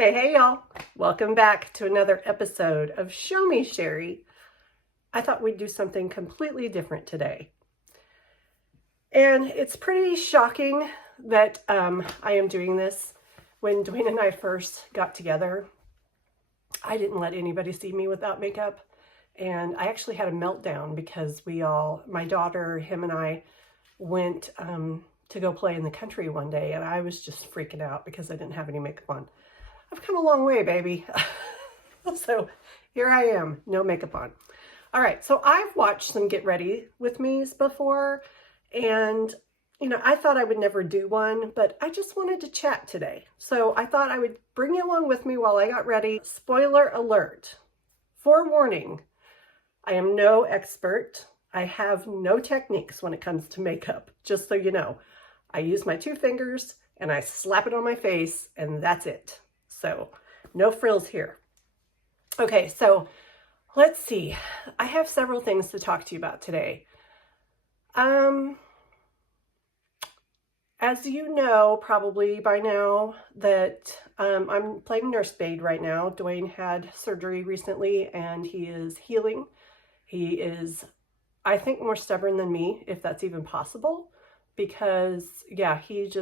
Hey y'all. Welcome back to another episode of Show Me Sherry. I thought we'd do something completely different today. And it's pretty shocking that I am doing this. When Dwayne and I first got together, I didn't let anybody see me without makeup. And I actually had a meltdown because my daughter, him and I went to go play in the country one day, and I was just freaking out because I didn't have any makeup on. I've come a long way, baby. So here I am, no makeup on. All right, so I've watched some get ready with me's before, and I thought I would never do one, but I just wanted to chat today. So I thought I would bring you along with me while I got ready. Spoiler alert, forewarning, I am no expert. I have no techniques when it comes to makeup, just so you know. I use my 2 fingers and I slap it on my face, and that's it. So no frills here. Okay, so let's see. I have several things to talk to you about today. As you know, probably by now, that I'm playing nursemaid right now. Dwayne had surgery recently and he is healing. He is, I think, more stubborn than me, if that's even possible, because yeah, he's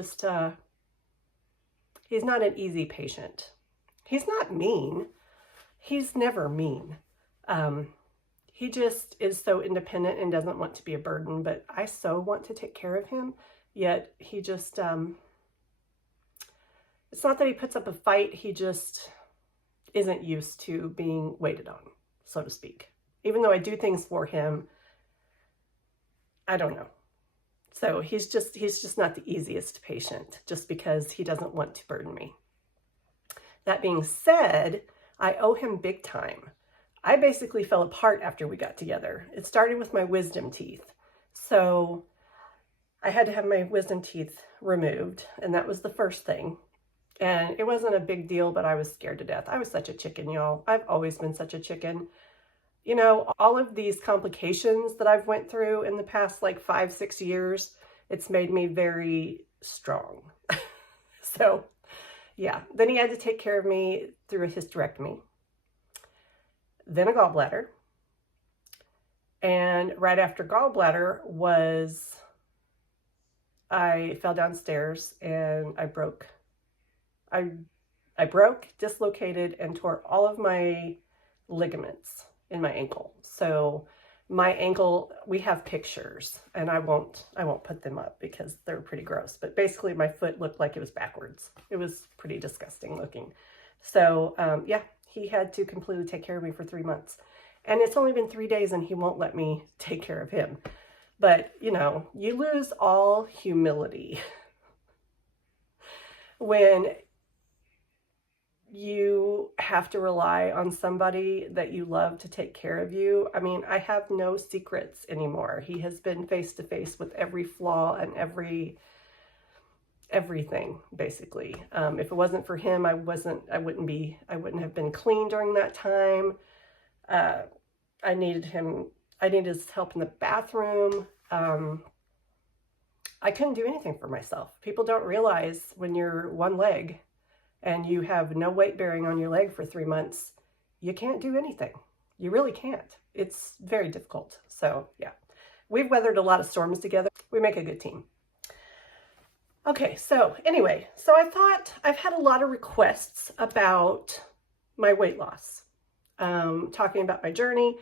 not an easy patient. He's not mean. He's never mean. He just is so independent and doesn't want to be a burden, but I so want to take care of him, yet he just, it's not that he puts up a fight, he just isn't used to being waited on, so to speak. Even though I do things for him, I don't know. So he's just not the easiest patient, just because he doesn't want to burden me. That being said, I owe him big time. I basically fell apart after we got together. It started with my wisdom teeth. So I had to have my wisdom teeth removed, and that was the first thing. And it wasn't a big deal, but I was scared to death. I was such a chicken, y'all. I've always been such a chicken. All of these complications that I've went through in the past like 5-6 years, it's made me very strong. So yeah, then he had to take care of me through a hysterectomy, then a gallbladder. And right after gallbladder I fell downstairs and I broke, dislocated, and tore all of my ligaments in my ankle. So my ankle, we have pictures, and I won't put them up because they're pretty gross, but basically my foot looked like it was backwards. It was pretty disgusting looking. So yeah, he had to completely take care of me for 3 months, and it's only been 3 days and he won't let me take care of him. But you lose all humility when you have to rely on somebody that you love to take care of you. I mean, I have no secrets anymore. He has been face to face with every flaw and everything, basically. If it wasn't for him, I wouldn't have been clean during that time. I needed his help in the bathroom. I couldn't do anything for myself. People don't realize when you're one leg and you have no weight bearing on your leg for 3 months, you can't do anything. You really can't. It's very difficult. So yeah, we've weathered a lot of storms together. We make a good team. Okay, so anyway, so I thought I've had a lot of requests about my weight loss, talking about my journey.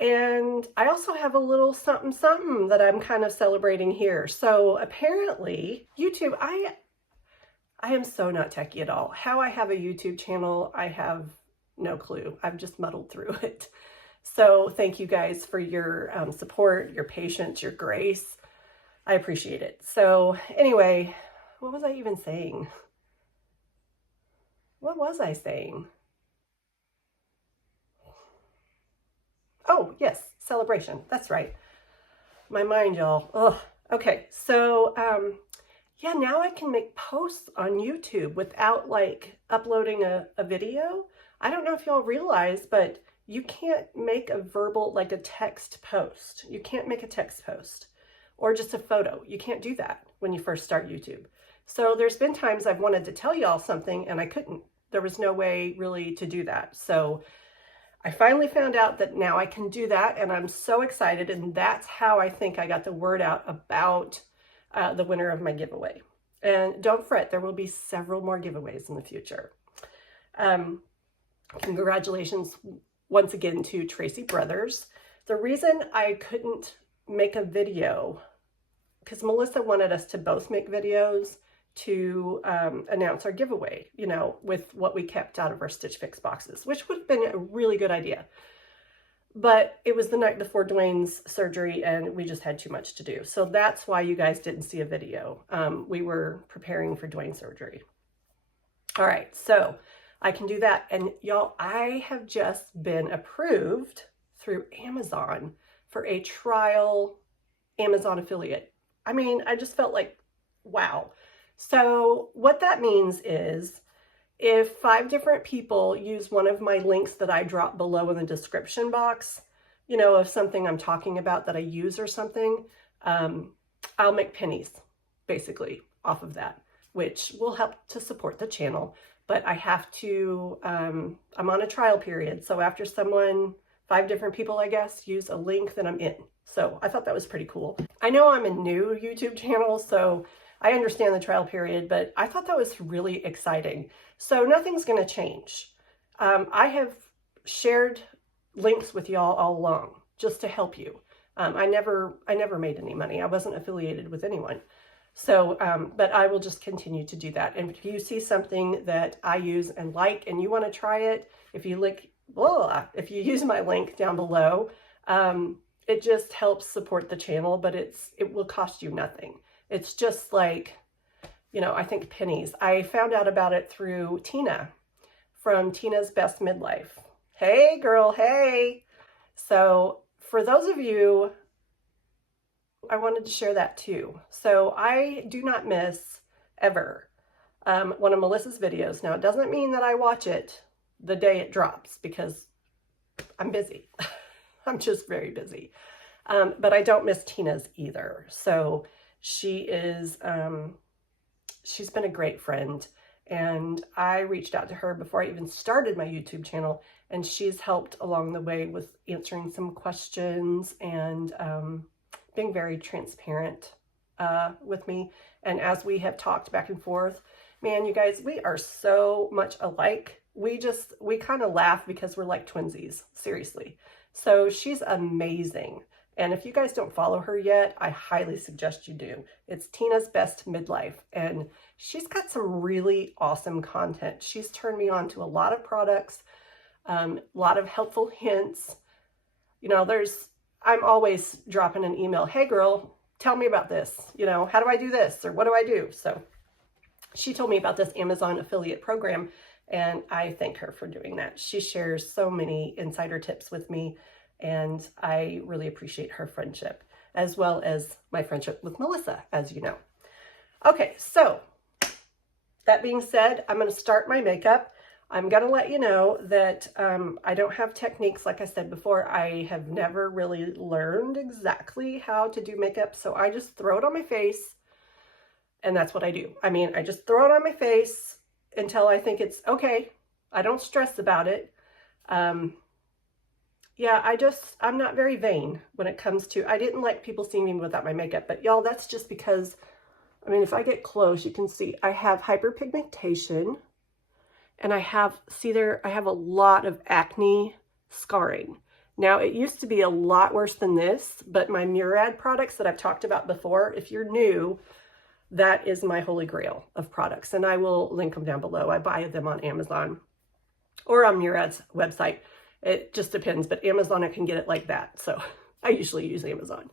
And I also have a little something that I'm kind of celebrating here. So apparently YouTube, I am so not techie at all. How I have a YouTube channel, I have no clue. I've just muddled through it. So thank you guys for your support, your patience, your grace. I appreciate it. So anyway, what was I even saying? What was I saying? Oh, yes, celebration. That's right. My mind, y'all. Ugh. Okay, so yeah, now I can make posts on YouTube without like uploading a video. I don't know if y'all realize, but you can't make a verbal, like a text post. You can't make a text post or just a photo. You can't do that when you first start YouTube. So there's been times I've wanted to tell y'all something and I couldn't There was no way really to do that. So I finally found out that now I can do that, and I'm so excited. And that's how I think I got the word out about the winner of my giveaway. And don't fret, there will be several more giveaways in the future. Congratulations once again to Tracy Brothers. The reason I couldn't make a video, because Melissa wanted us to both make videos to announce our giveaway, you know, with what we kept out of our Stitch Fix boxes, which would have been a really good idea. But it was the night before Dwayne's surgery and we just had too much to do. So that's why you guys didn't see a video. We were preparing for Dwayne's surgery. All right, so I can do that. And y'all, I have just been approved through Amazon for a trial Amazon affiliate. I mean, I just felt like, wow. So what that means is if 5 different people use one of my links that I drop below in the description box, you know, of something I'm talking about that I use or something, I'll make pennies basically off of that, which will help to support the channel. But I have to, I'm on a trial period. So after 5 different people, I guess, use a link, then I'm in. So I thought that was pretty cool. I know I'm a new YouTube channel, so I understand the trial period, but I thought that was really exciting. So nothing's going to change. I have shared links with y'all all along just to help you. I never made any money. I wasn't affiliated with anyone. So, but I will just continue to do that. And if you see something that I use and like, and you want to try it, if you use my link down below, it just helps support the channel, but it will cost you nothing. It's just like, you know, I think pennies. I found out about it through Tina from Tina's Best Midlife. Hey girl, hey. So for those of you, I wanted to share that too. So I do not miss ever one of Melissa's videos. Now it doesn't mean that I watch it the day it drops because I'm busy. I'm just very busy. But I don't miss Tina's either. So she is, she's been a great friend, and I reached out to her before I even started my YouTube channel, and she's helped along the way with answering some questions and being very transparent with me. And as we have talked back and forth, man, you guys, we are so much alike. We kind of laugh because we're like twinsies, seriously. So she's amazing. And if you guys don't follow her yet, I highly suggest you do. It's Tina's Best Midlife, and she's got some really awesome content. She's turned me on to a lot of products, a lot of helpful hints. You know, I'm always dropping an email, hey girl, tell me about this. You know, how do I do this? Or what do I do? So she told me about this Amazon affiliate program, and I thank her for doing that. She shares so many insider tips with me, and I really appreciate her friendship, as well as my friendship with Melissa, as you know. Okay, so that being said, I'm going to start my makeup. I'm going to let you know that I don't have techniques. Like I said before, I have never really learned exactly how to do makeup, so I just throw it on my face, and that's what I do. I mean, I just throw it on my face until I think it's okay. I don't stress about it. Yeah, I'm not very vain when it comes to, I didn't like people seeing me without my makeup, but y'all, that's just because, I mean, if I get close, you can see I have hyperpigmentation, and I have a lot of acne scarring. Now, it used to be a lot worse than this, but my Murad products that I've talked about before, if you're new, that is my holy grail of products, and I will link them down below. I buy them on Amazon or on Murad's website. It just depends, but Amazon, I can get it like that. So I usually use Amazon.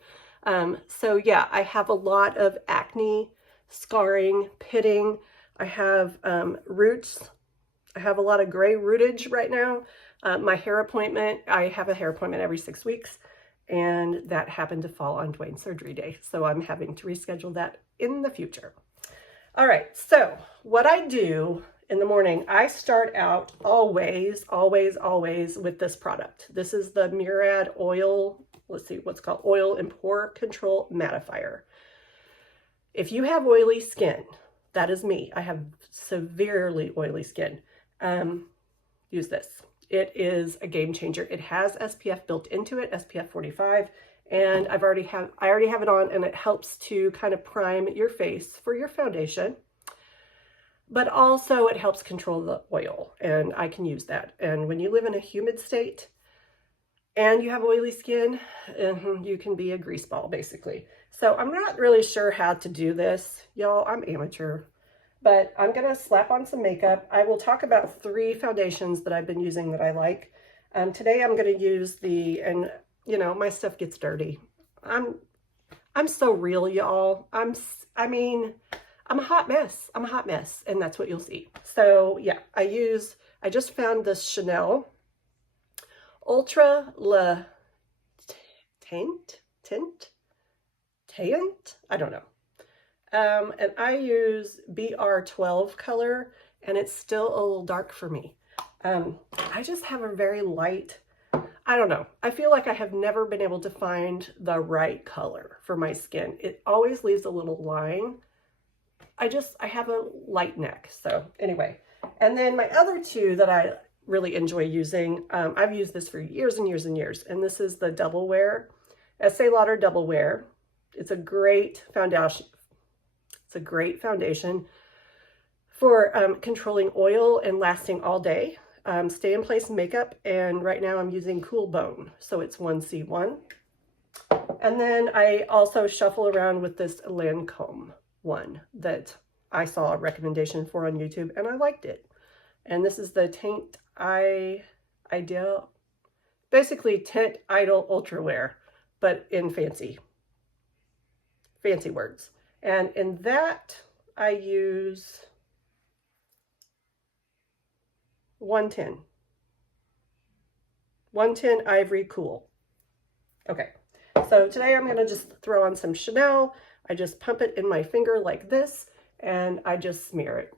So yeah, I have a lot of acne, scarring, pitting. I have roots. I have a lot of gray rootage right now. My hair appointment, I have a hair appointment every 6 weeks, and that happened to fall on Dwayne's surgery day. So I'm having to reschedule that in the future. All right, so what I do in the morning, I start out always with this product. This is the Murad Oil, let's see what's called Oil and Pore Control Mattifier. If you have oily skin, that is me. I have severely oily skin. use this. It is a game changer. It has SPF built into it, SPF 45, and I already have it on, and it helps to kind of prime your face for your foundation. But also it helps control the oil, and I can use that. And when you live in a humid state and you have oily skin, you can be a grease ball basically. So I'm not really sure how to do this, y'all. I'm amateur, but I'm gonna slap on some makeup. I will talk about 3 foundations that I've been using that I like. Today I'm gonna use and you know, my stuff gets dirty. I'm so real, y'all. I mean, I'm a hot mess. I'm a hot mess, and that's what you'll see. So yeah, I just found this Chanel Ultra Le Teint? I don't know. And I use BR12 color, and it's still a little dark for me. I just have a very light, I don't know. I feel like I have never been able to find the right color for my skin. It always leaves a little line. I have a light neck. So anyway, and then my other 2 that I really enjoy using, I've used this for years and years and years. And this is the Double Wear, Estee Lauder Double Wear. It's a great foundation. It's a great foundation for controlling oil and lasting all day. Stay in place makeup. And right now I'm using Cool Bone. So it's 1C1. And then I also shuffle around with this Lancome one that I saw a recommendation for on YouTube, and I liked it. And this is the Teint Idole, basically Teint Idole Ultra Wear, but in fancy words. And in that I use 110 Ivory Cool. Okay, so today I'm going to just throw on some Chanel. I just pump it in my finger like this, and I just smear it.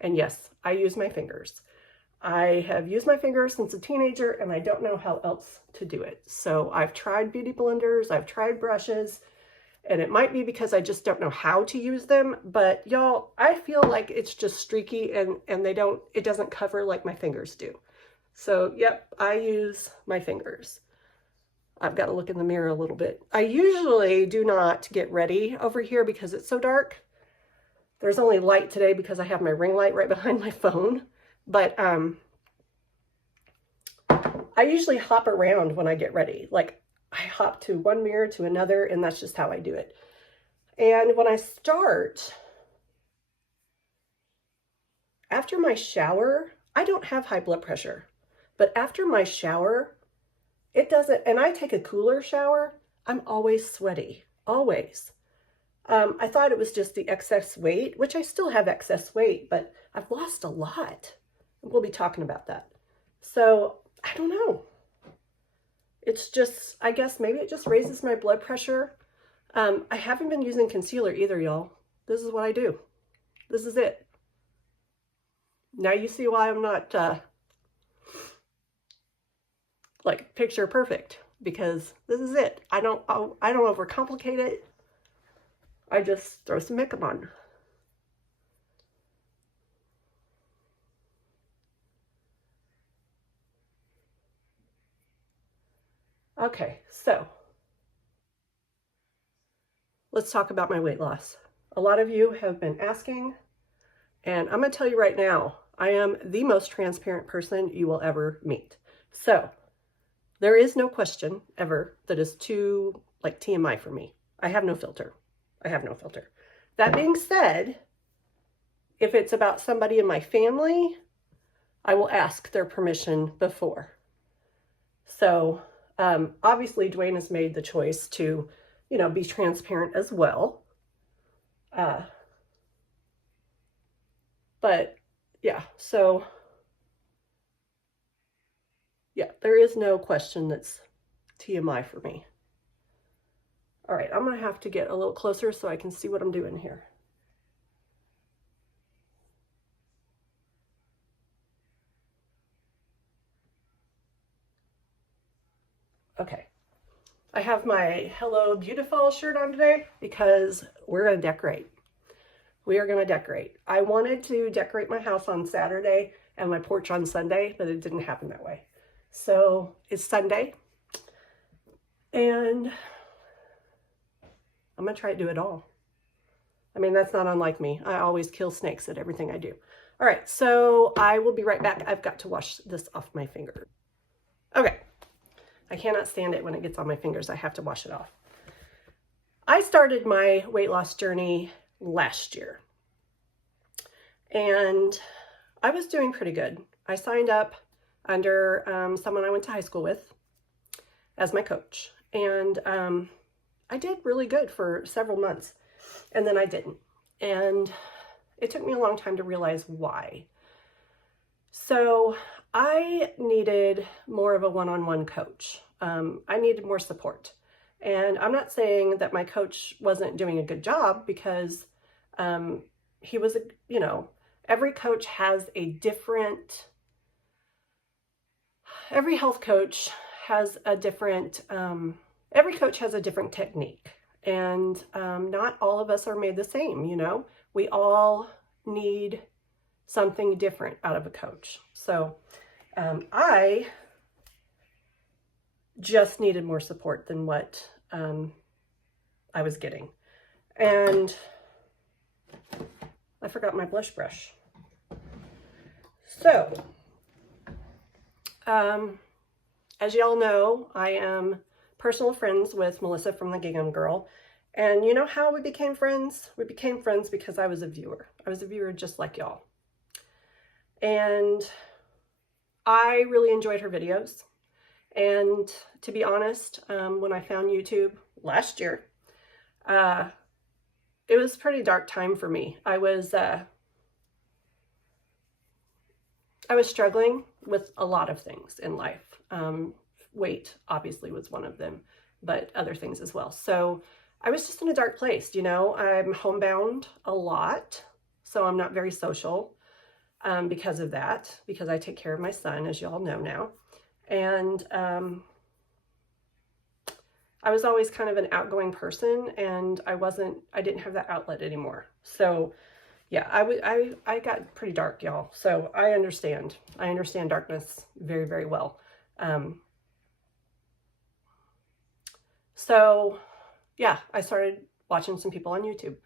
And yes, I use my fingers. I have used my fingers since a teenager, and I don't know how else to do it. So I've tried beauty blenders, I've tried brushes, and it might be because I just don't know how to use them, but y'all, I feel like it's just streaky, and it doesn't cover like my fingers do. So yep, I use my fingers. I've got to look in the mirror a little bit. I usually do not get ready over here because it's so dark. There's only light today because I have my ring light right behind my phone. But I usually hop around when I get ready. Like I hop to one mirror to another, and that's just how I do it. And when I start, after my shower, I don't have high blood pressure. But after my shower, it doesn't, and I take a cooler shower, I'm always sweaty, always. I thought it was just the excess weight, which I still have excess weight, but I've lost a lot. We'll be talking about that. So, I don't know. It's just, I guess maybe it just raises my blood pressure. I haven't been using concealer either, y'all. This is what I do. This is it. Now you see why I'm not like picture perfect, because this is it. I don't overcomplicate it. I just throw some makeup on. Okay, so let's talk about my weight loss. A lot of you have been asking, and I'm gonna tell you right now, I am the most transparent person you will ever meet. So there is no question ever that is too like TMI for me. I have no filter. I have no filter. That being said, if it's about somebody in my family, I will ask their permission before. So obviously Dwayne has made the choice to, you know, be transparent as well. But yeah, so yeah, there is no question that's TMI for me. All right, I'm gonna have to get a little closer so I can see what I'm doing here. Okay, I have my Hello Beautiful shirt on today because we're gonna decorate. we are going to decorate. I wanted to decorate my house on Saturday and my porch on Sunday, but it didn't happen that way. So it's Sunday, and I'm going to try to do it all. I mean, that's not unlike me. I always kill snakes at everything I do. All right, so I will be right back. I've got to wash this off my finger. Okay, I cannot stand it when it gets on my fingers. I have to wash it off. I started my weight loss journey last year, and I was doing pretty good. I signed up under someone I went to high school with as my coach, and I did really good for several months, and then I didn't, and it took me a long time to realize why. So I needed more of a one-on-one coach. I needed more support. And I'm not saying that my coach wasn't doing a good job, because he was, you know, every coach has a different, every health coach has a different, every coach has a different technique. And not all of us are made the same, you know. We all need something different out of a coach. So I just needed more support than what I was getting. And I forgot my blush brush. So, as y'all know, I am personal friends with Melissa from the Gingham Girl. And you know how we became friends? We became friends because I was a viewer. I was a viewer just like y'all. And I really enjoyed her videos. And to be honest, when I found YouTube last year, it was a pretty dark time for me. I was struggling with a lot of things in life. Weight obviously was one of them, but other things as well. So I was just in a dark place, you know. I'm homebound a lot, so I'm not very social because of that, because I take care of my son, as you all know now. And I was always kind of an outgoing person, and I didn't have that outlet anymore. So yeah, I got pretty dark, y'all. So I understand darkness very, very well. So yeah, I started watching some people on YouTube,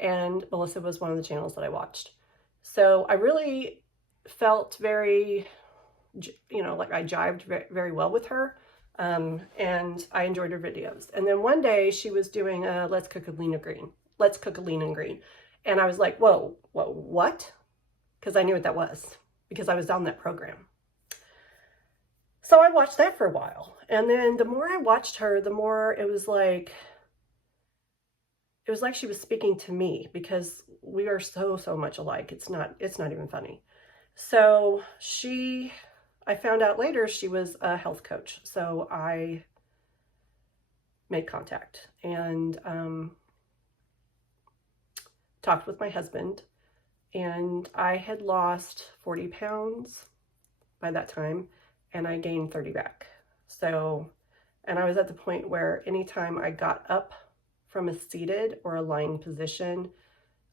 and Melissa was one of the channels that I watched. So I really felt very, you know, like I jived very well with her, and I enjoyed her videos. And then one day she was doing a let's cook a lean and green, and I was like, whoa, what? Because I knew what that was, because I was on that program. So I watched that for a while, and then the more I watched her, the more it was like she was speaking to me, because we are so much alike. It's not even funny. So I found out later she was a health coach. So I made contact and talked with my husband, and I had lost 40 pounds by that time, and I gained 30 back. So, and I was at the point where anytime I got up from a seated or a lying position,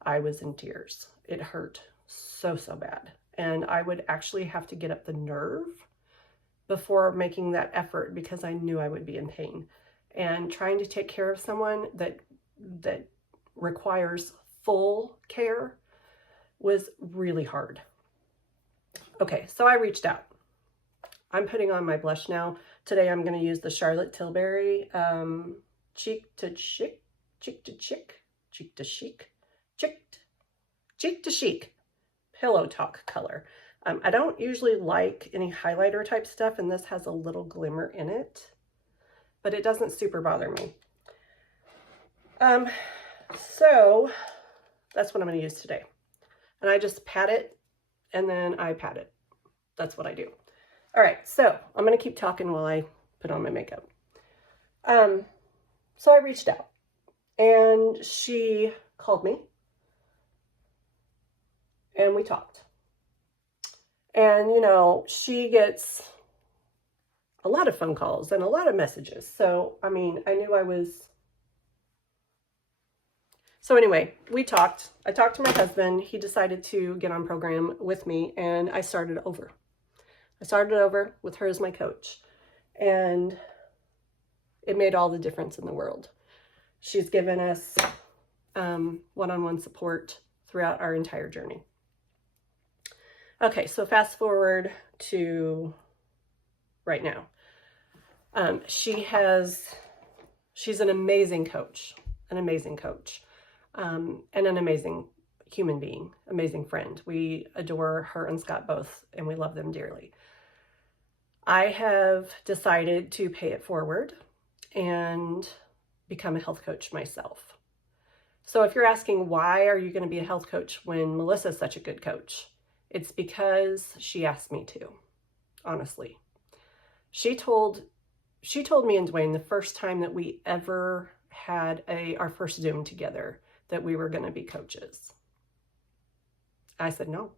I was in tears. It hurt so bad. And I would actually have to get up the nerve before making that effort, because I knew I would be in pain. And trying to take care of someone that requires full care was really hard. Okay, so I reached out. I'm putting on my blush now. Today I'm going to use the Charlotte Tilbury Cheek to Chic Pillow Talk color. I don't usually like any highlighter type stuff, and this has a little glimmer in it, but it doesn't super bother me. So that's what I'm going to use today. And I just pat it, and then I pat it. That's what I do. All right, so I'm going to keep talking while I put on my makeup. So I reached out, and she called me, and we talked. And, you know, she gets a lot of phone calls and a lot of messages. So, I mean, I knew I was So anyway, we talked. I talked to my husband. He decided to get on program with me, and I started over. I started over with her as my coach, and it made all the difference in the world. She's given us one-on-one support throughout our entire journey. Okay, so fast forward to right now. She's an amazing coach, and an amazing human being, amazing friend. We adore her and Scott both, and we love them dearly. I have decided to pay it forward and become a health coach myself. So if you're asking, why are you going to be a health coach when Melissa's such a good coach? It's because she asked me to, honestly. She told me and Dwayne the first time that we ever had our first Zoom together that we were going to be coaches. I said, no,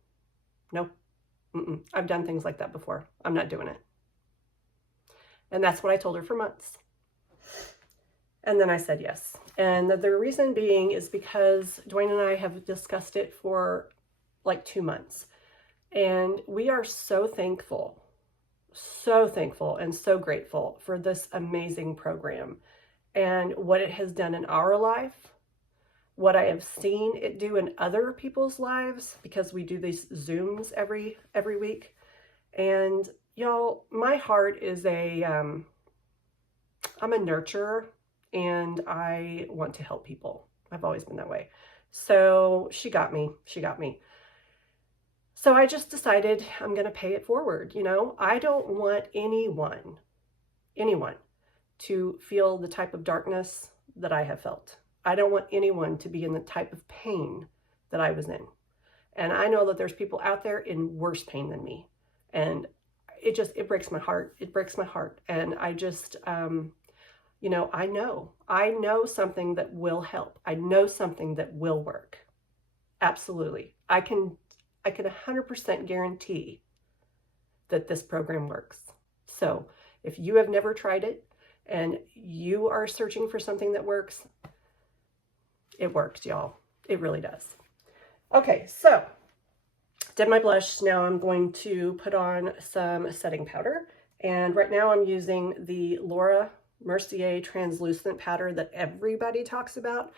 I've done things like that before. I'm not doing it. And that's what I told her for months. And then I said yes. And the reason being is because Dwayne and I have discussed it for like 2 months. And we are so thankful and so grateful for this amazing program and what it has done in our life, what I have seen it do in other people's lives, because we do these Zooms every week. And y'all, my heart is I'm a nurturer, and I want to help people. I've always been that way. So she got me. So I just decided I'm going to pay it forward. You know, I don't want anyone to feel the type of darkness that I have felt. I don't want anyone to be in the type of pain that I was in. And I know that there's people out there in worse pain than me. And it breaks my heart. It breaks my heart. And I just, you know, I know something that will help. I know something that will work. Absolutely. I can 100% guarantee that this program works. So if you have never tried it and you are searching for something that works, it works, y'all. It really does. Okay, so did my blush. Now I'm going to put on some setting powder. And right now I'm using the Mercier translucent powder that everybody talks about.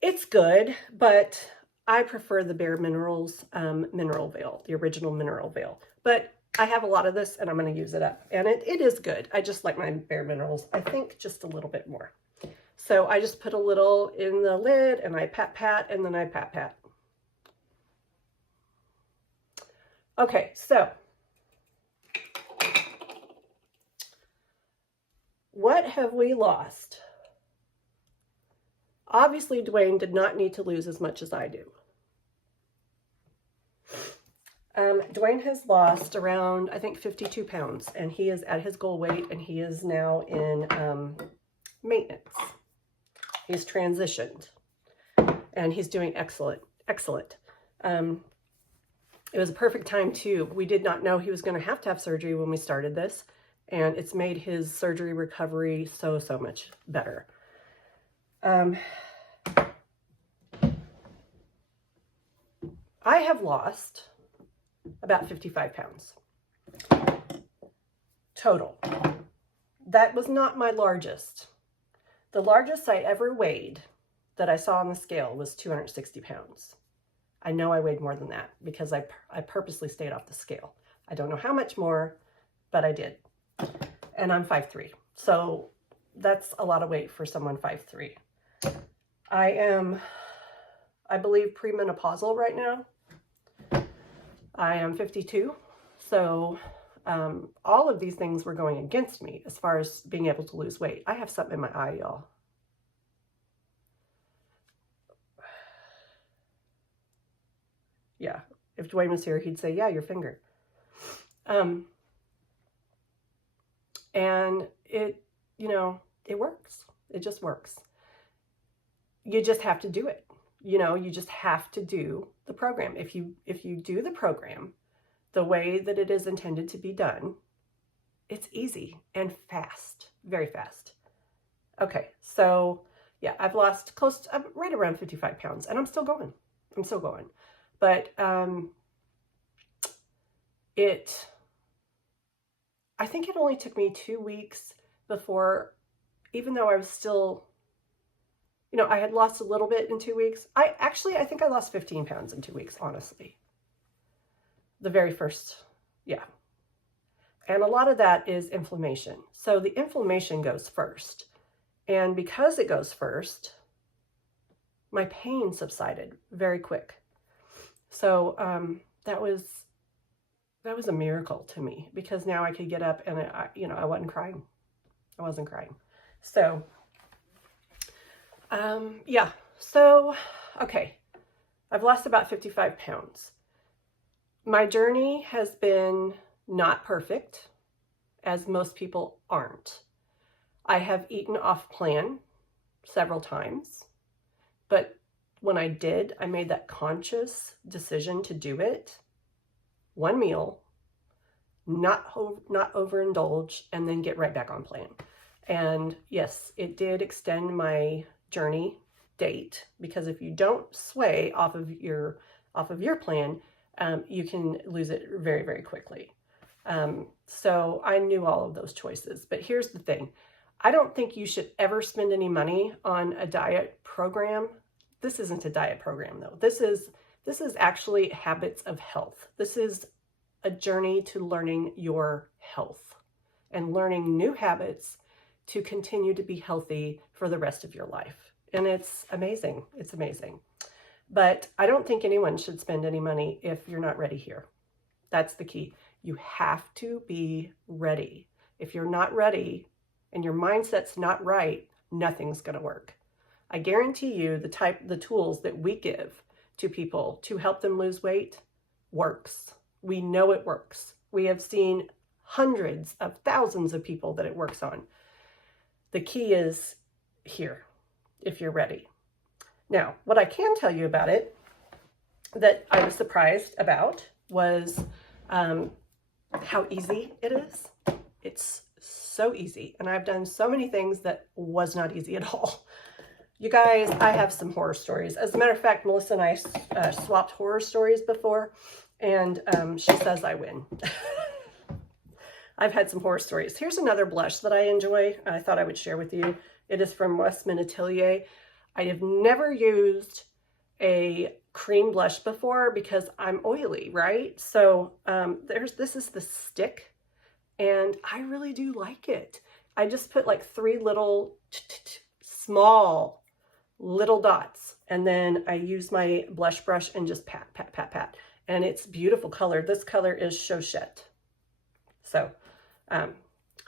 It's good, but I prefer the Bare Minerals Mineral Veil, the original Mineral Veil. But I have a lot of this, and I'm going to use it up. And it is good. I just like my Bare Minerals, I think, just a little bit more. So I just put a little in the lid, and I pat, and then I pat. Okay, so what have we lost? Obviously, Dwayne did not need to lose as much as I do. Dwayne has lost around, I think, 52 pounds, and he is at his goal weight, and he is now in maintenance. He's transitioned, and he's doing excellent. It was a perfect time, too. We did not know he was going to have surgery when we started this, and it's made his surgery recovery so much better. I have lost about 55 pounds total. That was not my largest. The largest I ever weighed that I saw on the scale was 260 pounds. I know I weighed more than that because I purposely stayed off the scale. I don't know how much more, but I did. And I'm 5'3". So that's a lot of weight for someone 5'3". I am, I believe, premenopausal right now. I am 52. So all of these things were going against me as far as being able to lose weight. I have something in my eye, y'all. Yeah, if Dwayne was here, he'd say, yeah, your finger. And it, you know, it works. It just works. You just have to do it. You know, you just have to do the program. If you do the program the way that it is intended to be done, it's easy and fast, very fast. Okay, so yeah, I've lost close to, right around 55 pounds, and I'm still going. I'm still going. But I think it only took me 2 weeks before, even though I was still, you know, I had lost a little bit in 2 weeks. I think I lost 15 pounds in 2 weeks, honestly. The very first, yeah. And a lot of that is inflammation. So the inflammation goes first. And because it goes first, my pain subsided very quick. So that was a miracle to me, because now I could get up and I wasn't crying. I wasn't crying. So yeah. So okay, I've lost about 55 pounds. My journey has been not perfect, as most people aren't. I have eaten off plan several times, but when I did, I made that conscious decision to do it. One meal, not overindulge, and then get right back on plan. And yes, it did extend my journey date, because if you don't sway off of your plan, you can lose it very, very quickly. So I knew all of those choices. But here's the thing. I don't think you should ever spend any money on a diet program. This isn't a diet program, though. This is actually habits of health. This is a journey to learning your health and learning new habits to continue to be healthy for the rest of your life. And it's amazing. It's amazing. But I don't think anyone should spend any money if you're not ready here. That's the key. You have to be ready. If you're not ready and your mindset's not right, nothing's going to work. I guarantee you the tools that we give to people to help them lose weight works. We know it works. We have seen hundreds of thousands of people that it works on. The key is here, if you're ready. Now, what I can tell you about it that I was surprised about was how easy it is. It's so easy. And I've done so many things that was not easy at all. You guys, I have some horror stories. As a matter of fact, Melissa and I swapped horror stories before, and she says I win. I've had some horror stories. Here's another blush that I enjoy. I thought I would share with you. It is from Westman Atelier. I have never used a cream blush before because I'm oily, right? So this is the stick, and I really do like it. I just put like 3 little small little dots, and then I use my blush brush and just pat, pat, pat, pat. And it's beautiful color. This color is Chouchette. So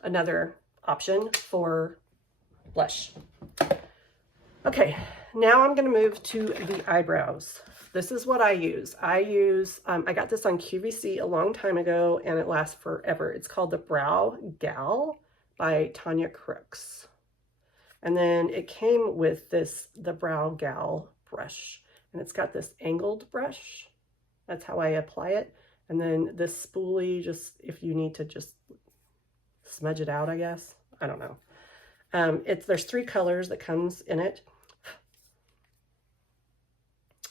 another option for blush. Okay, now I'm going to move to the eyebrows. This is what I use. I got this on QVC a long time ago, and it lasts forever. It's called the Brow Gal by Tonya Crooks. And then it came with the Brow Gal brush, and it's got this angled brush. That's how I apply it. And then this spoolie, just if you need to just smudge it out, I guess. I don't know. There's 3 colors that comes in it.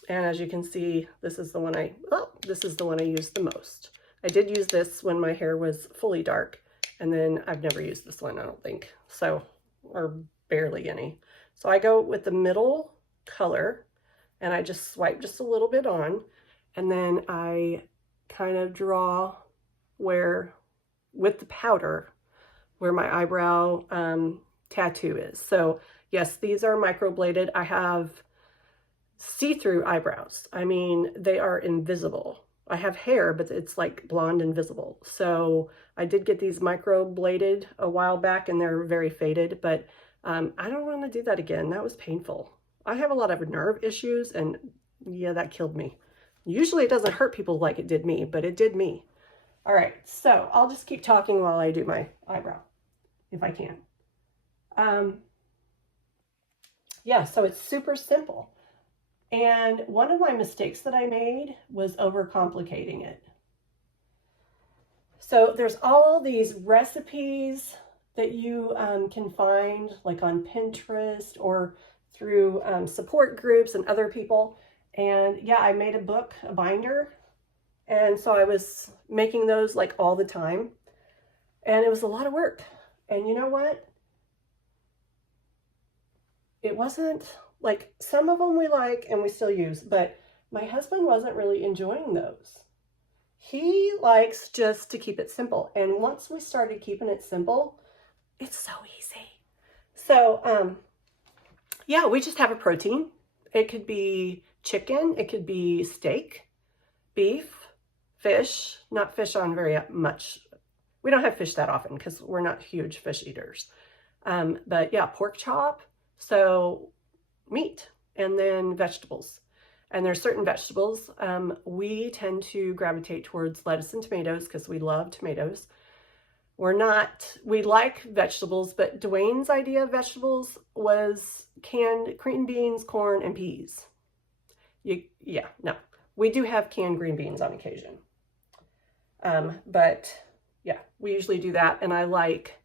And as you can see, this is the one I use the most. I did use this when my hair was fully dark, and then I've never used this one, I don't think. So, or barely any. So I go with the middle color, and I just swipe just a little bit on, and then I kind of draw with the powder, where my eyebrow tattoo is. So yes, these are microbladed. I have see-through eyebrows. I mean, they are invisible. I have hair, but it's like blonde invisible. So I did get these microbladed a while back, and they're very faded, but I don't want to do that again. That was painful. I have a lot of nerve issues, and yeah, that killed me. Usually it doesn't hurt people like it did me, but it did me. All right, so I'll just keep talking while I do my eyebrow, if I can. Yeah, so it's super simple. And one of my mistakes that I made was overcomplicating it. So there's all these recipes that you can find like on Pinterest, or through support groups and other people. And yeah, I made a book, a binder. And so I was making those like all the time. And it was a lot of work. And you know what? It wasn't like, some of them we like and we still use, but my husband wasn't really enjoying those. He likes just to keep it simple. And once we started keeping it simple, it's so easy. So, yeah, we just have a protein. It could be chicken, it could be steak, beef, fish, not fish on very much. We don't have fish that often because we're not huge fish eaters. But yeah, pork chop, so meat, and then vegetables. And there's certain vegetables. We tend to gravitate towards lettuce and tomatoes because we love tomatoes. We like vegetables, but Dwayne's idea of vegetables was canned green beans, corn, and peas. Yeah, no. We do have canned green beans on occasion. But yeah, we usually do that. And I like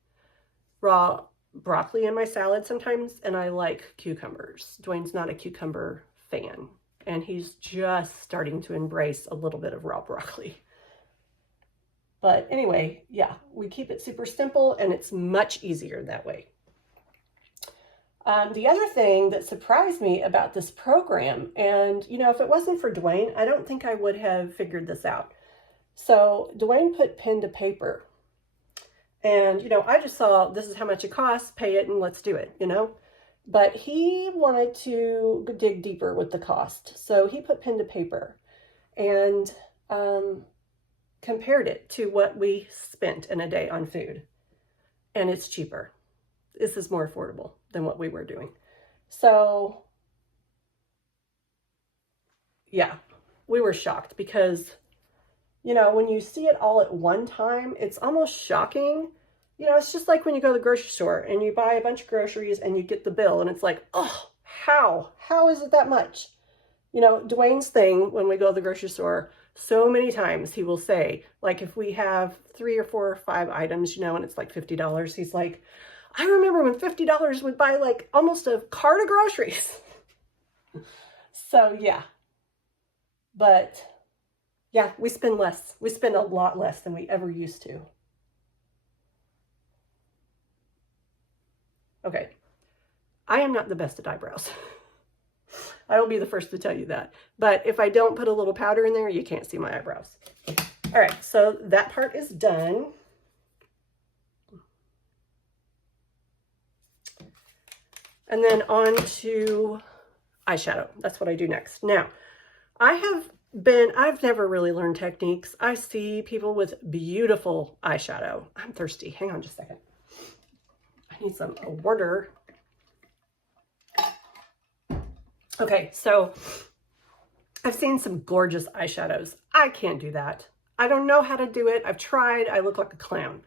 raw broccoli in my salad sometimes, and I like cucumbers. Dwayne's not a cucumber fan, and he's just starting to embrace a little bit of raw broccoli. But anyway, yeah, we keep it super simple, and it's much easier that way. The other thing that surprised me about this program, and you know, if it wasn't for Dwayne, I don't think I would have figured this out. So Dwayne put pen to paper, and you know, I just saw this is how much it costs, pay it, and let's do it, you know. But he wanted to dig deeper with the cost, so he put pen to paper and compared it to what we spent in a day on food, and it's cheaper. This is more affordable than what we were doing. So yeah, we were shocked because, you know, when you see it all at one time, it's almost shocking. You know, it's just like when you go to the grocery store and you buy a bunch of groceries and you get the bill and it's like, oh, how is it that much? You know, Dwayne's thing when we go to the grocery store, so many times he will say, like if we have 3 or 4 or 5 items, you know, and it's like $50, he's like, I remember when $50 would buy like almost a cart of groceries. So yeah, but yeah, we spend less. We spend a lot less than we ever used to. Okay, I am not the best at eyebrows. I will be the first to tell you that. But if I don't put a little powder in there, you can't see my eyebrows. All right, so that part is done. And then on to eyeshadow. That's what I do next. Now, I've never really learned techniques. I see people with beautiful eyeshadow. I'm thirsty. Hang on just a second. I need some water. Okay, so I've seen some gorgeous eyeshadows. I can't do that. I don't know how to do it. I've tried. I look like a clown.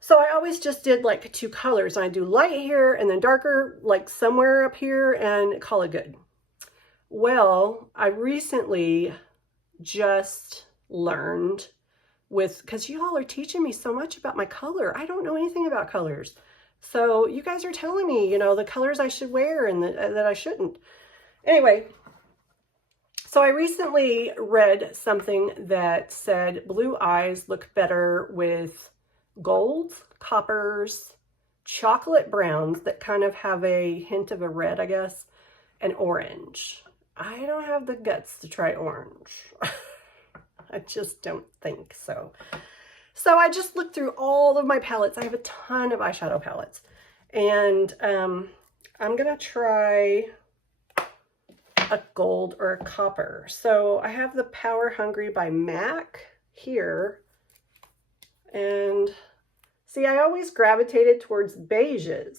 So I always just did like 2 colors. I do light here and then darker, like somewhere up here, and call it good. Well, I recently just learned because you all are teaching me so much about my color. I don't know anything about colors. So you guys are telling me, you know, the colors I should wear and that I shouldn't. Anyway, so I recently read something that said blue eyes look better with golds, coppers, chocolate browns that kind of have a hint of a red, I guess, and orange. I don't have the guts to try orange. I just don't think so. So I just looked through all of my palettes. I have a ton of eyeshadow palettes. And I'm going to try a gold or a copper. So I have the Power Hungry by MAC here. And see, I always gravitated towards beiges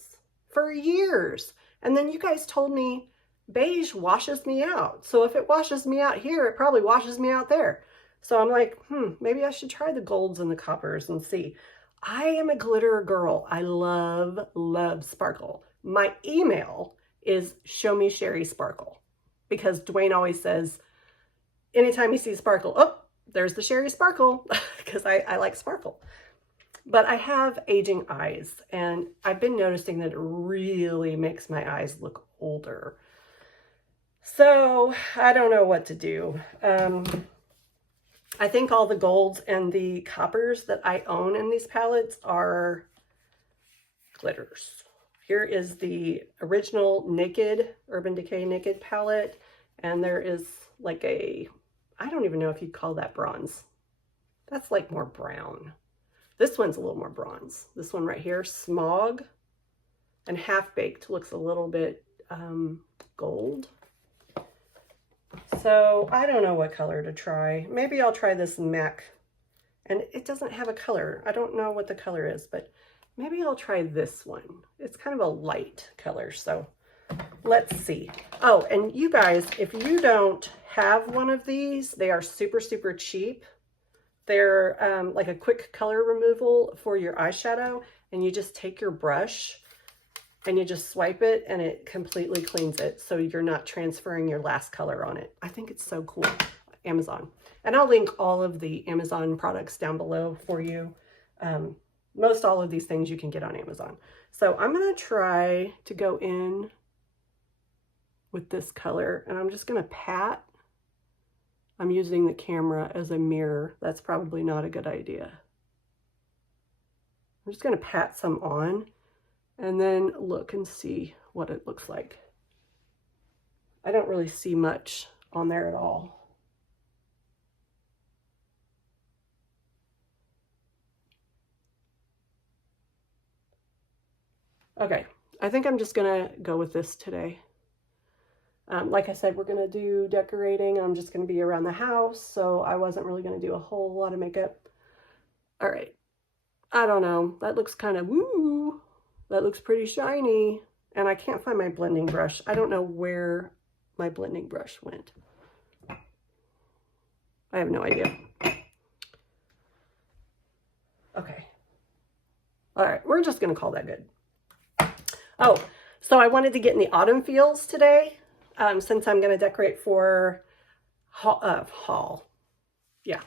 for years. And then you guys told me beige washes me out. So if it washes me out here, it probably washes me out there. So I'm like, maybe I should try the golds and the coppers and see. I am a glitter girl. I love sparkle. My email is showmesherrysparkle because Dwayne always says, anytime he sees sparkle, oh, there's the Sherry Sparkle because I like sparkle. But I have aging eyes, and I've been noticing that it really makes my eyes look older. So I don't know what to do. I think all the golds and the coppers that I own in these palettes are glitters. Here is the original Naked, Urban Decay Naked palette. And there is like a, I don't even know if you'd call that bronze. That's like more brown. This one's a little more bronze. This one right here, Smog and Half Baked, looks a little bit gold. So I don't know what color to try. Maybe I'll try this MAC. And it doesn't have a color. I don't know what the color is, but maybe I'll try this one. It's kind of a light color, so let's see. Oh, and you guys, if you don't have one of these, they are super, super cheap. They're like a quick color removal for your eyeshadow, and you just take your brush and you just swipe it and it completely cleans it, so you're not transferring your last color on it. I think it's so cool. Amazon. And I'll link all of the Amazon products down below for you. Most all of these things you can get on Amazon. So I'm going to try to go in with this color, and I'm just going to pat. I'm using the camera as a mirror. That's probably not a good idea. I'm just going to pat some on and then look and see what it looks like. I don't really see much on there at all. Okay, I think I'm just gonna go with this today. Like I said, we're gonna do decorating. I'm just gonna be around the house, so I wasn't really gonna do a whole lot of makeup. All right, I don't know. That looks kind of, woo, that looks pretty shiny. And I can't find my blending brush. I don't know where my blending brush went. I have no idea. Okay. All right, we're just gonna call that good. Oh, so I wanted to get in the autumn feels today, since I'm going to decorate for fall. Yeah.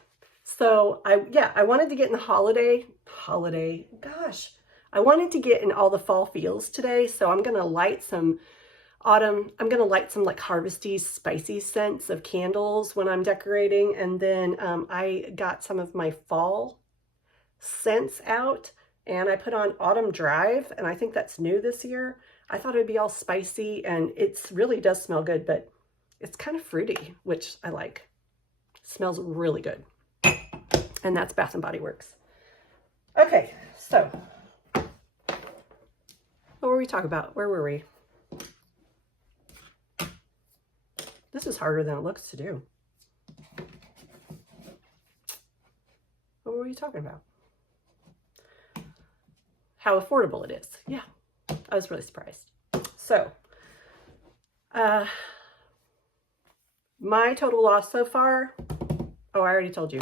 So I wanted to get in the holiday, gosh, I wanted to get in all the fall feels today. So I'm going to light some autumn, I'm going to light some like harvesty, spicy scents of candles when I'm decorating. And then I got some of my fall scents out. And I put on Autumn Drive, and I think that's new this year. I thought it'd be all spicy, and it really does smell good, but it's kind of fruity, which I like. It smells really good. And that's Bath & Body Works. Okay, so what were we talking about? Where were we? This is harder than it looks to do. What were we talking about? How affordable it is. Yeah, I was really surprised. So, my total loss so far, oh, I already told you,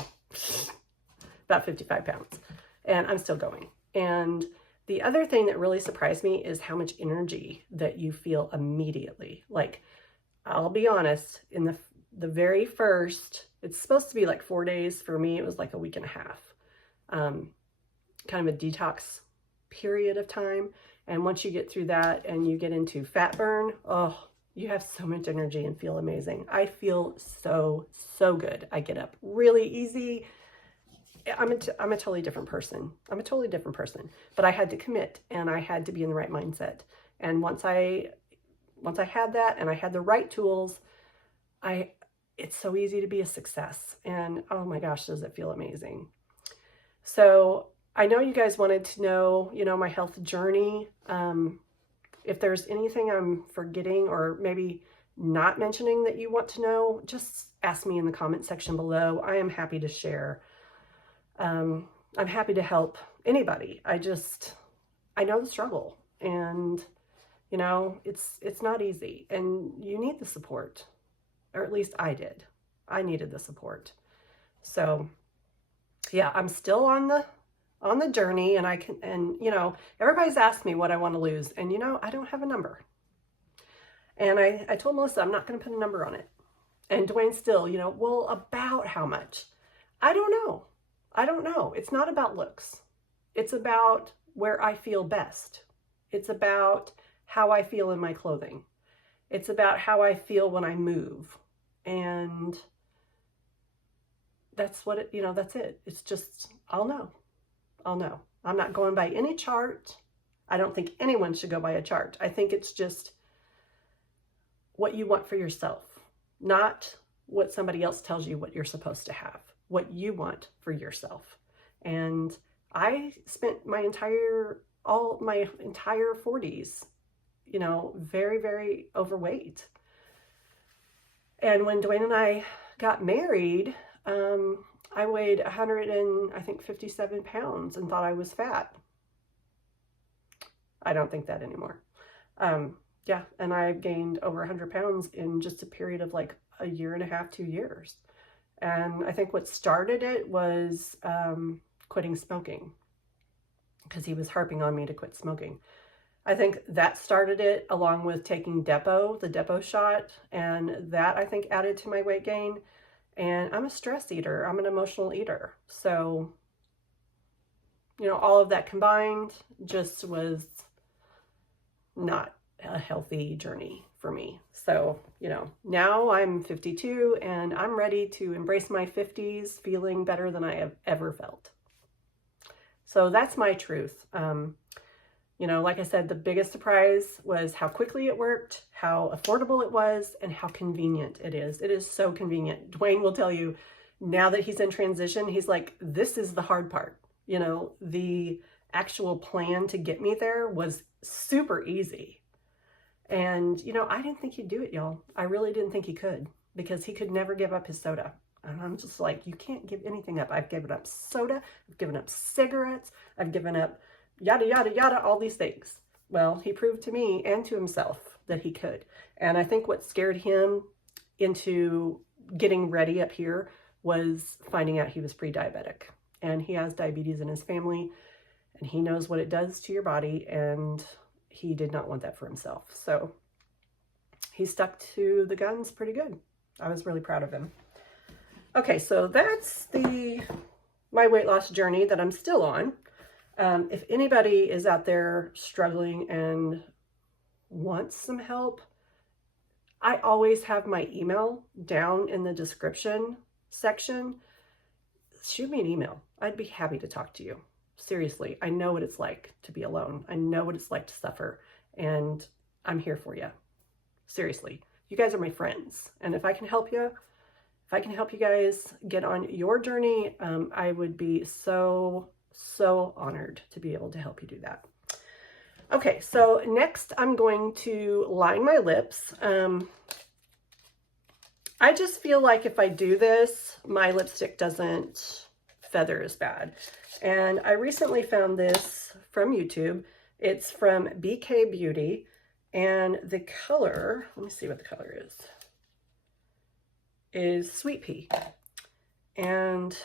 about 55 pounds. And I'm still going. And the other thing that really surprised me is how much energy that you feel immediately. Like, I'll be honest, in the very first, it's supposed to be like 4 days. For me, it was like a week and a half. Kind of a detox period of time. And once you get through that and you get into fat burn, oh, you have so much energy and feel amazing. I feel so good. I get up really easy. I'm a totally different person. I'm a totally different person, but I had to commit and I had to be in the right mindset. And once I had that and I had the right tools, it's so easy to be a success. And oh my gosh, does it feel amazing. So I know you guys wanted to know, my health journey. If there's anything I'm forgetting or maybe not mentioning that you want to know, just ask me in the comment section below. I am happy to share. I'm happy to help anybody. I know the struggle, and it's not easy, and you need the support, or at least I did. I needed the support. So yeah, I'm still on the journey, and everybody's asked me what I want to lose, and I don't have a number. And I told Melissa I'm not going to put a number on it. And Dwayne still, well, about how much? I don't know. It's not about looks. It's about where I feel best. It's about how I feel in my clothing. It's about how I feel when I move. And that's what it, that's it. It's just, I'll know. I'll know. I'm not going by any chart. I don't think anyone should go by a chart. I think it's just what you want for yourself, not what somebody else tells you what you're supposed to have, what you want for yourself. And I spent my entire 40s, very, very overweight. And when Dwayne and I got married, I weighed 157 pounds and thought I was fat. I don't think that anymore. Yeah, and I've gained over 100 pounds in just a period of like a year and a half, 2 years. And I think what started it was quitting smoking, because he was harping on me to quit smoking. I think that started it, along with taking the Depot shot, and that I think added to my weight gain. And I'm a stress eater. I'm an emotional eater. So, all of that combined just was not a healthy journey for me. So, now I'm 52 and I'm ready to embrace my 50s feeling better than I have ever felt. So that's my truth. Like I said, the biggest surprise was how quickly it worked, how affordable it was, and how convenient it is. It is so convenient. Dwayne will tell you, now that he's in transition, he's like, this is the hard part. The actual plan to get me there was super easy. And, I didn't think he'd do it, y'all. I really didn't think he could, because he could never give up his soda. And I'm just like, you can't give anything up. I've given up soda. I've given up cigarettes. I've given up yada, yada, yada, all these things. Well, he proved to me and to himself that he could. And I think what scared him into getting ready up here was finding out he was pre-diabetic. And he has diabetes in his family, and he knows what it does to your body, and he did not want that for himself. So he stuck to the guns pretty good. I was really proud of him. Okay, so that's my weight loss journey that I'm still on. If anybody is out there struggling and wants some help, I always have my email down in the description section. Shoot me an email. I'd be happy to talk to you. Seriously, I know what it's like to be alone. I know what it's like to suffer, and I'm here for you. Seriously, you guys are my friends. And if I can help you, guys get on your journey, I would be so honored to be able to help you do that. Okay, so next I'm going to line my lips. I just feel like if I do this, my lipstick doesn't feather as bad. And I recently found this from YouTube. It's from BK Beauty, and the color, let me see what the color is Sweet Pea. And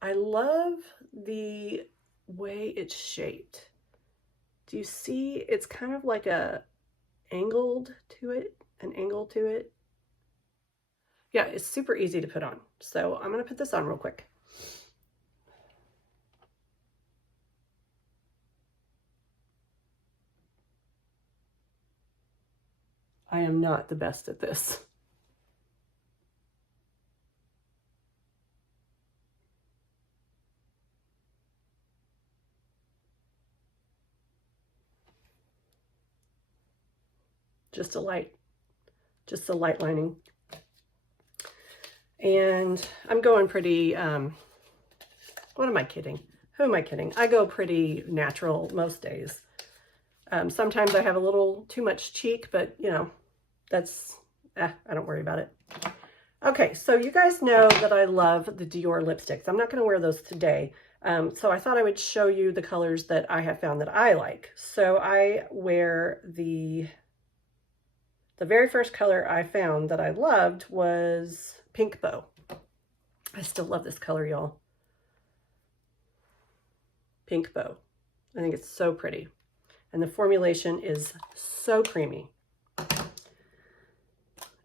I love the way it's shaped. Do you see? It's kind of like an angle to it. Yeah, it's super easy to put on. So I'm going to put this on real quick. I am not the best at this. Just a light lining. And I'm going pretty, what am I kidding? Who am I kidding? I go pretty natural most days. Sometimes I have a little too much cheek, but that's, I don't worry about it. Okay, so you guys know that I love the Dior lipsticks. I'm not going to wear those today. So I thought I would show you the colors that I have found that I like. So I wear the very first color I found that I loved was Pink Bow. I still love this color, y'all. Pink Bow. I think it's so pretty. And the formulation is so creamy.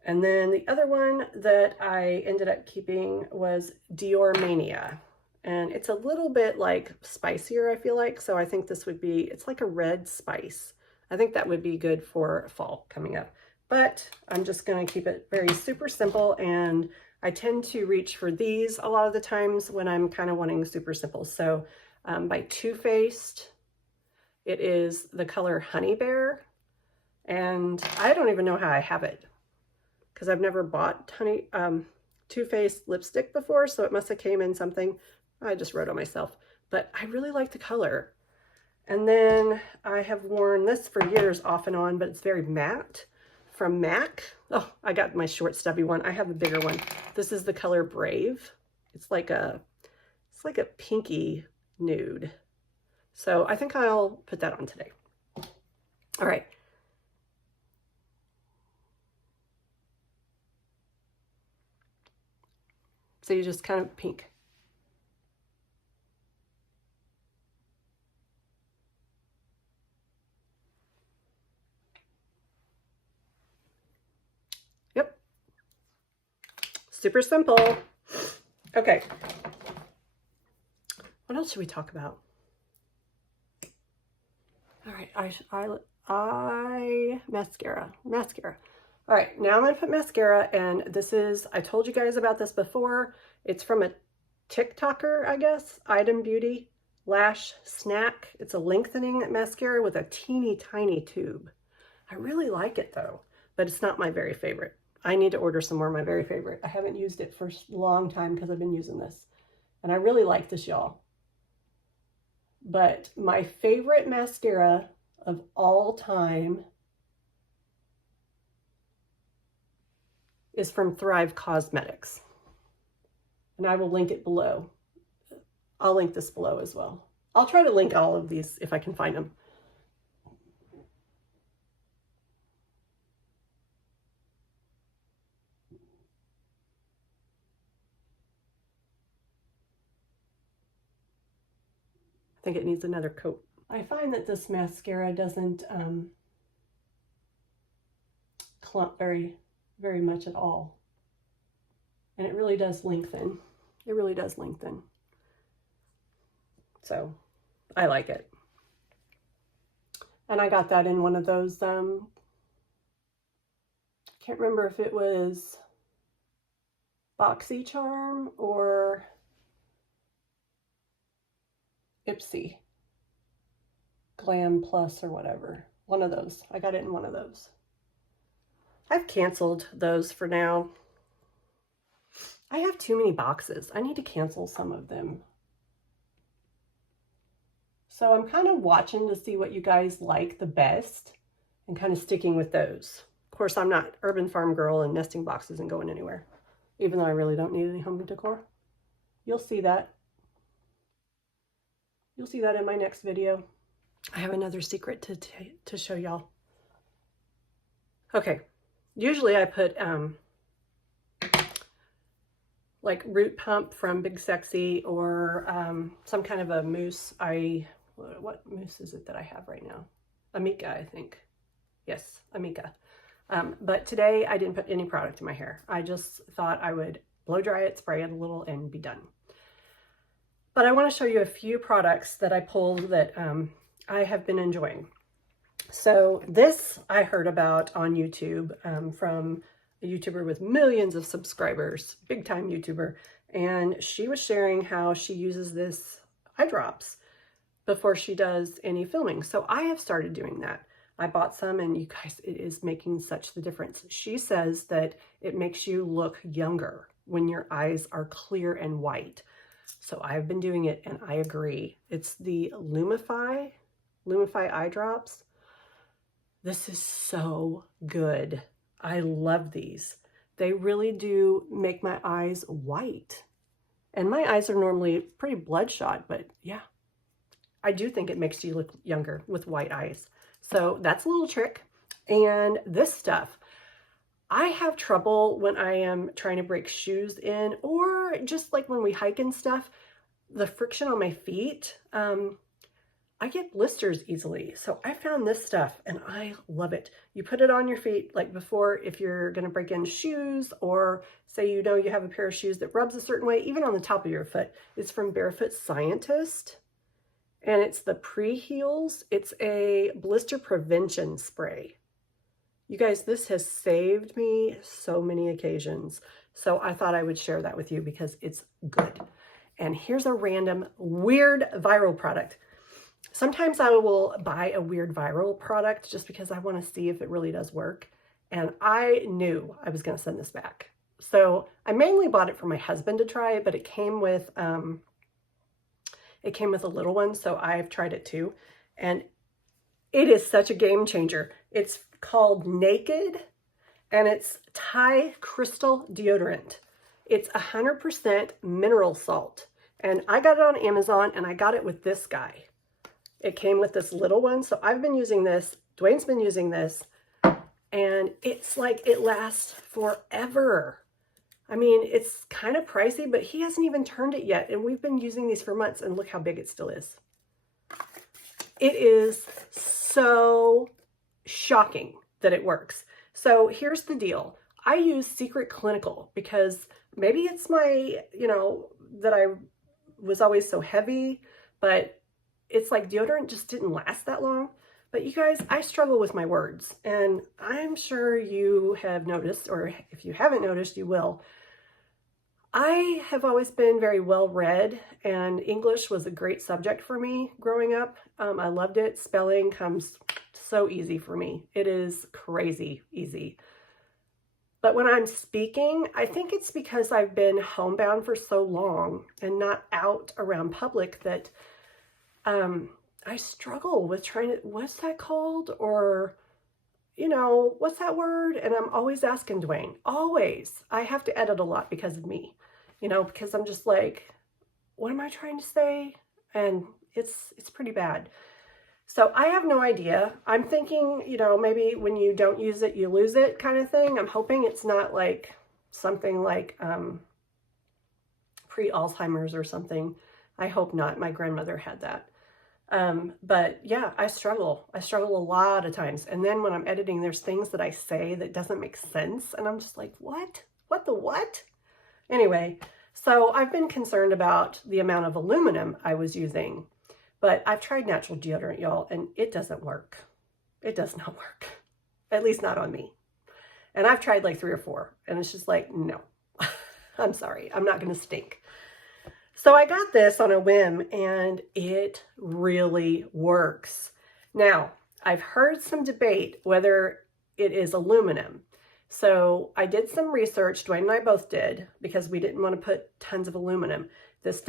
And then the other one that I ended up keeping was Dior Mania. And it's a little bit like spicier, I feel like. So I think this would be, it's like a red spice. I think that would be good for fall coming up. But I'm just going to keep it very super simple. And I tend to reach for these a lot of the times when I'm kind of wanting super simple. So by Too Faced, it is the color Honey Bear. And I don't even know how I have it because I've never bought Too Faced lipstick before. So it must have came in something. I just wrote on myself. But I really like the color. And then I have worn this for years off and on, but it's very matte. From MAC. Oh, I got my short stubby one. I have a bigger one. This is the color Brave. It's like a pinky nude. So I think I'll put that on today. All right. So you just kind of pink. Yep. Super simple. Okay. What else should we talk about? All right, mascara. All right, now I'm gonna put mascara, and this is, I told you guys about this before. It's from a TikToker, I guess, Item Beauty Lash Snack. It's a lengthening mascara with a teeny tiny tube. I really like it though, but it's not my very favorite. I need to order some more of my very favorite. I haven't used it for a long time because I've been using this, and I really like this, y'all. But my favorite mascara of all time is from Thrive Cosmetics. And I will link it below. I'll link this below as well. I'll try to link all of these if I can find them. I think it needs another coat. I find that this mascara doesn't clump very much at all. And it really does lengthen. It really does lengthen. So I like it. And I got that in one of those, can't remember if it was BoxyCharm or Ipsy Glam Plus or whatever. One of those. I got it in one of those. I've canceled those for now. I have too many boxes. I need to cancel some of them. So I'm kind of watching to see what you guys like the best and kind of sticking with those. Of course, I'm not Urban Farm girl and nesting boxes and going anywhere, even though I really don't need any home decor. You'll see that. You'll see that in my next video. I have another secret to show y'all. Okay, usually I put like Root Pump from Big Sexy or some kind of a mousse. What mousse is it that I have right now? Amika, I think. Yes, Amika. But today I didn't put any product in my hair. I just thought I would blow dry it, spray it a little, and be done. But I want to show you a few products that I pulled that I have been enjoying. So this I heard about on YouTube from a YouTuber with millions of subscribers, big time YouTuber, and she was sharing how she uses this eye drops before she does any filming. So I have started doing that. I bought some, and you guys, it is making such the difference. She says that it makes you look younger when your eyes are clear and white. So I've been doing it, and I agree. It's the Lumify eye drops. This is so good. I love these. They really do make my eyes white. And my eyes are normally pretty bloodshot, but yeah, I do think it makes you look younger with white eyes. So that's a little trick. And this stuff, I have trouble when I am trying to break shoes in, or just like when we hike and stuff, the friction on my feet. I get blisters easily. So I found this stuff and I love it. You put it on your feet like before if you're going to break in shoes, or say you know you have a pair of shoes that rubs a certain way, even on the top of your foot. It's from Barefoot Scientist and it's the Pre-Heals. It's a blister prevention spray. You guys, this has saved me so many occasions. So I thought I would share that with you because it's good. And here's a random weird viral product. Sometimes I will buy a weird viral product just because I want to see if it really does work. And I knew I was going to send this back. So I mainly bought it for my husband to try, but it came with a little one. So I've tried it too. And it is such a game changer. It's called Naked and it's Thai crystal deodorant. It's 100% mineral salt. And I got it on Amazon and I got it with this guy. It came with this little one. So I've been using this. Dwayne's been using this. And it's like it lasts forever. I mean, it's kind of pricey, but he hasn't even turned it yet. And we've been using these for months and look how big it still is. It is so shocking that it works. So here's the deal. I use Secret Clinical because maybe it's my, that I was always so heavy, but it's like deodorant just didn't last that long. But you guys, I struggle with my words and I'm sure you have noticed, or if you haven't noticed, you will. I have always been very well read and English was a great subject for me growing up. I loved it. Spelling comes so easy for me. It is crazy easy. But when I'm speaking, I think it's because I've been homebound for so long and not out around public that I struggle with trying to, what's that called? Or, what's that word? And I'm always asking Dwayne, always. I have to edit a lot because of me, because I'm just like, what am I trying to say? And it's pretty bad. So I have no idea. I'm thinking, maybe when you don't use it, you lose it kind of thing. I'm hoping it's not like something like pre-Alzheimer's or something. I hope not. My grandmother had that. But yeah, I struggle a lot of times. And then when I'm editing, there's things that I say that doesn't make sense. And I'm just like, what the what? Anyway, so I've been concerned about the amount of aluminum I was using, but I've tried natural deodorant, y'all, and it doesn't work. It does not work, at least not on me. And I've tried like 3 or 4 and it's just like, no, I'm sorry. I'm not going to stink. So I got this on a whim and it really works. Now, I've heard some debate whether it is aluminum. So I did some research, Dwayne and I both did, because we didn't want to put tons of aluminum. This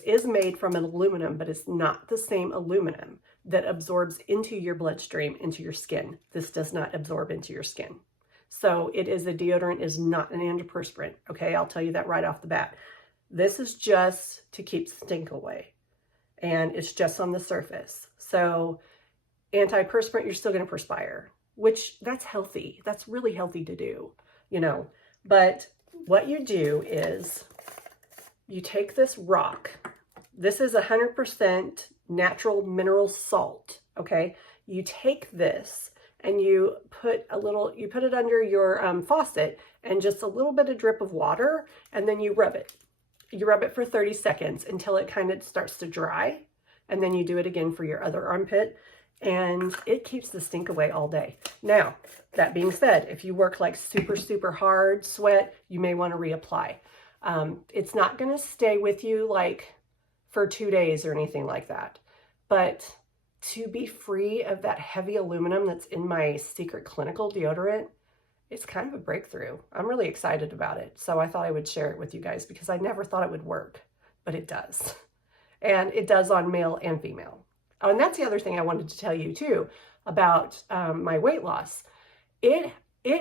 is made from an aluminum, but it's not the same aluminum that absorbs into your bloodstream, into your skin. This does not absorb into your skin. So it is a deodorant, is not an antiperspirant. Okay, I'll tell you that right off the bat. This is just to keep stink away, and it's just on the surface. So antiperspirant, you're still going to perspire, which that's healthy. That's really healthy to do, But what you do is you take this rock. This is 100% natural mineral salt, okay? You take this and you put it under your faucet and just a little bit of drip of water, and then you rub it. You rub it for 30 seconds until it kind of starts to dry. And then you do it again for your other armpit. And it keeps the stink away all day. Now, that being said, if you work like super, super hard, sweat, you may want to reapply. It's not going to stay with you like for 2 days or anything like that. But to be free of that heavy aluminum that's in my Secret Clinical deodorant, it's kind of a breakthrough. I'm really excited about it. So I thought I would share it with you guys because I never thought it would work, but it does. And it does on male and female. Oh, and that's the other thing I wanted to tell you too about my weight loss. It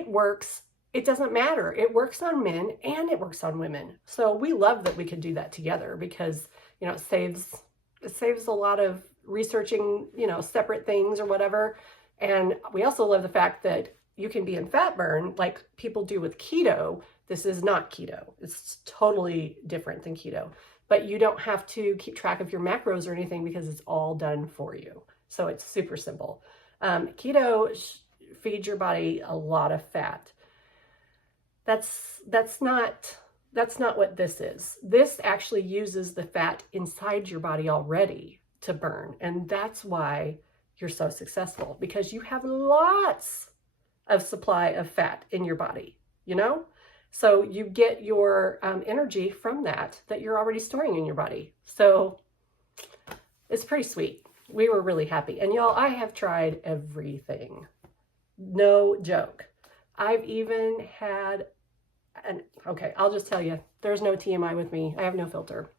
works. It doesn't matter. It works on men and it works on women. So we love that we could do that together because, it saves a lot of researching, separate things or whatever. And we also love the fact that you can be in fat burn like people do with keto. This is not keto. It's totally different than keto. but you don't have to keep track of your macros or anything because it's all done for you. So it's super simple. Keto feeds your body a lot of fat. That's not what this is. This actually uses the fat inside your body already to burn. And that's why you're so successful, because you have lots of supply of fat in your body, you know? So you get your energy from that you're already storing in your body. So it's pretty sweet. We were really happy. And y'all, I have tried everything. No joke. I've even had okay, I'll just tell you, there's no TMI with me. I have no filter.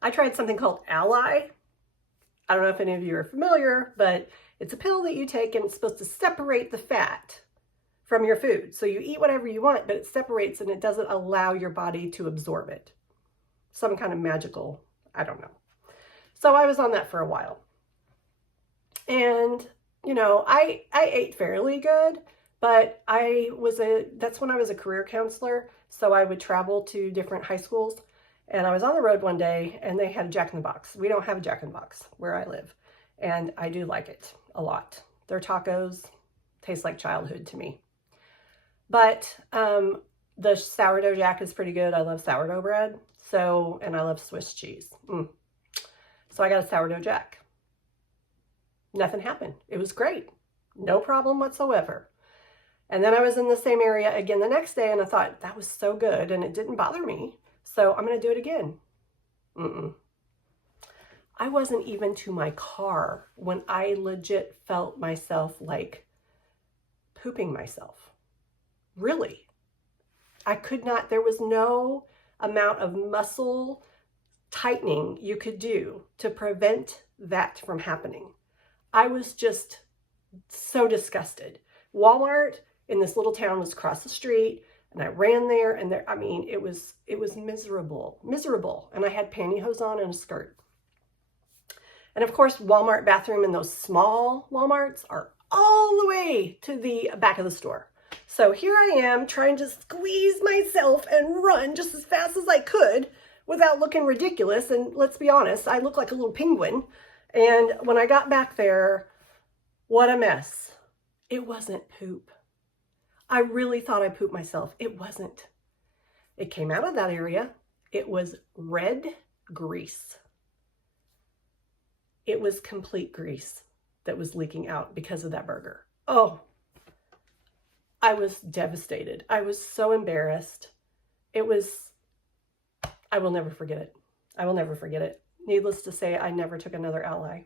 I tried something called Ally. I don't know if any of you are familiar, but it's a pill that you take and it's supposed to separate the fat from your food. So you eat whatever you want, but it separates and it doesn't allow your body to absorb it. Some kind of magical, I don't know. So I was on that for a while. And, you know, I ate fairly good, but that's when I was a career counselor. So I would travel to different high schools, and I was on the road one day and they had a Jack in the Box. We don't have a Jack in the Box where I live, and I do like it a lot. Their tacos taste like childhood to me. But the sourdough Jack is pretty good. I love sourdough bread. So, and I love Swiss cheese. So I got a sourdough Jack. Nothing happened. It was great. No problem whatsoever. And then I was in the same area again the next day, and I thought, that was so good, and it didn't bother me. So I'm going to do it again. I wasn't even to my car when I legit felt myself like pooping myself. Really. I could not, there was no amount of muscle tightening you could do to prevent that from happening. I was just so disgusted. Walmart in this little town was across the street, and I ran there, and there, I mean, it was miserable. And I had pantyhose on and a skirt. And of course, Walmart bathroom in those small Walmarts are all the way to the back of the store. So here I am trying to squeeze myself and run just as fast as I could without looking ridiculous. And let's be honest, I look like a little penguin. And when I got back there, what a mess. It wasn't poop. I really thought I pooped myself. It wasn't. It came out of that area. It was red grease. It was complete grease that was leaking out because of that burger. Oh, I was devastated. I was so embarrassed. I will never forget it. I will never forget it. Needless to say, I never took another Ally.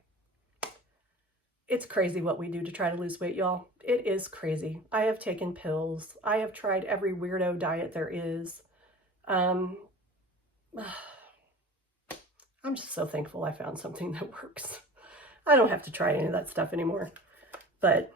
It's crazy what we do to try to lose weight, y'all. It is crazy. I have taken pills. I have tried every weirdo diet there is. I'm just so thankful I found something that works. I don't have to try any of that stuff anymore. But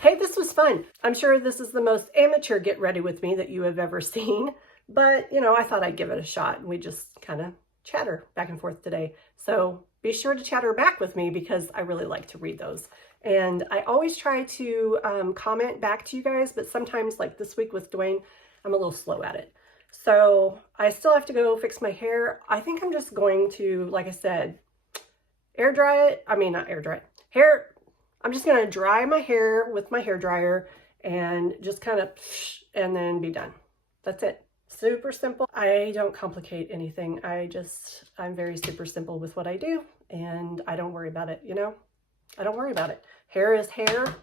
hey, this was fun. I'm sure this is the most amateur get ready with me that you have ever seen. But, you know, I thought I'd give it a shot, and we just kind of chatter back and forth today. So be sure to chatter back with me, because I really like to read those. And I always try to comment back to you guys, but sometimes, like this week with Dwayne, I'm a little slow at it. So I still have to go fix my hair. I think I'm just going to, like I said, air dry it. I mean, not air dry it. I'm just going to dry my hair with my hair dryer and just kind of, and then be done. That's it. Super simple. I don't complicate anything. I'm very super simple with what I do, and I don't worry about it, you know? I don't worry about it. Hair is hair.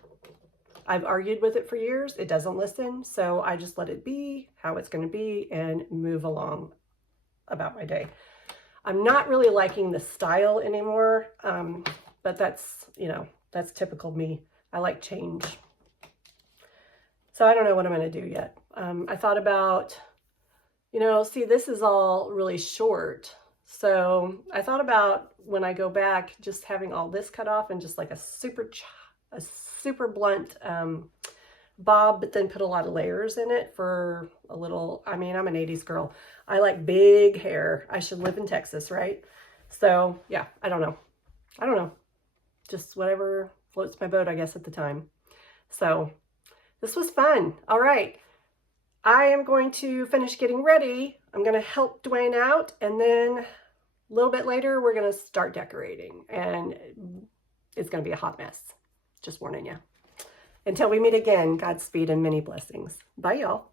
I've argued with it for years. It doesn't listen, so I just let it be how it's going to be and move along about my day. I'm not really liking the style anymore, but that's, you know, that's typical me. I like change. So I don't know what I'm going to do yet. I thought about, you know, see, this is all really short. So I thought about when I go back, just having all this cut off and just like a super blunt bob, but then put a lot of layers in it for a little, I mean, I'm an 80s girl. I like big hair. I should live in Texas, right? So yeah, I don't know. Just whatever floats my boat, I guess, at the time. So this was fun. All right. I am going to finish getting ready. I'm going to help Dwayne out, and then a little bit later, we're going to start decorating, and it's going to be a hot mess. Just warning you. Until we meet again, Godspeed and many blessings. Bye, y'all.